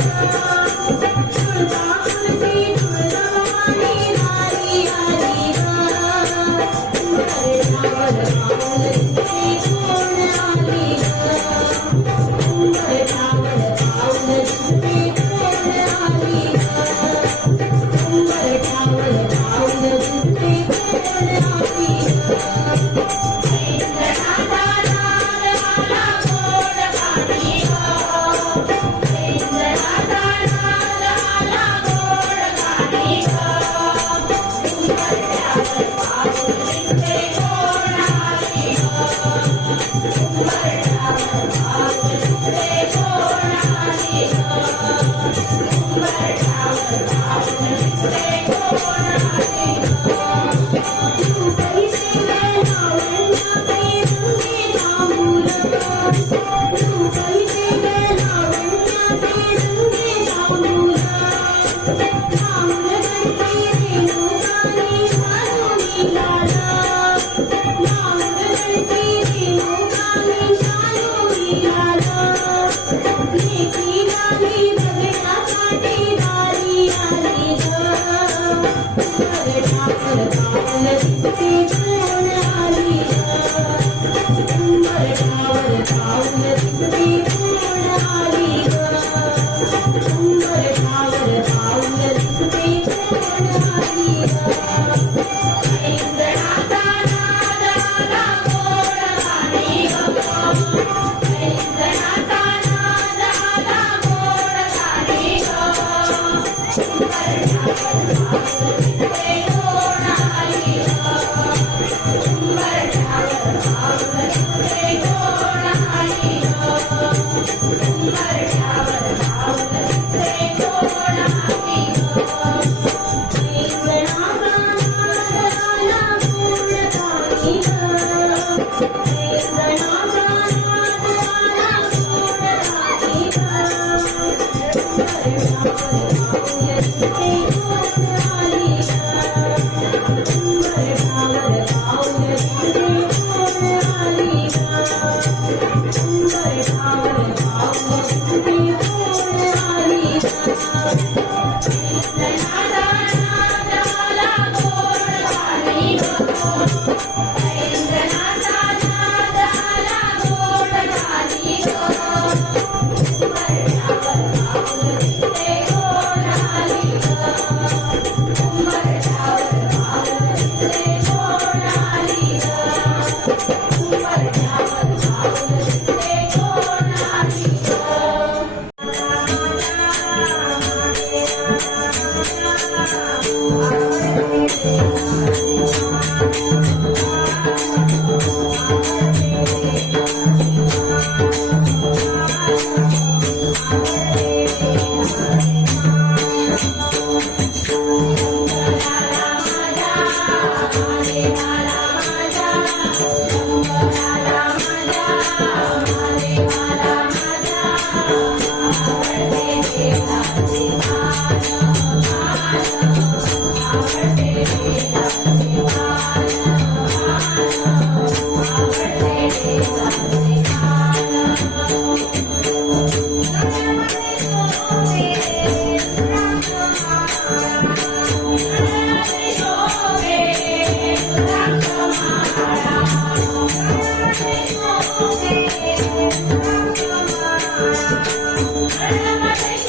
Thank Oh, you God.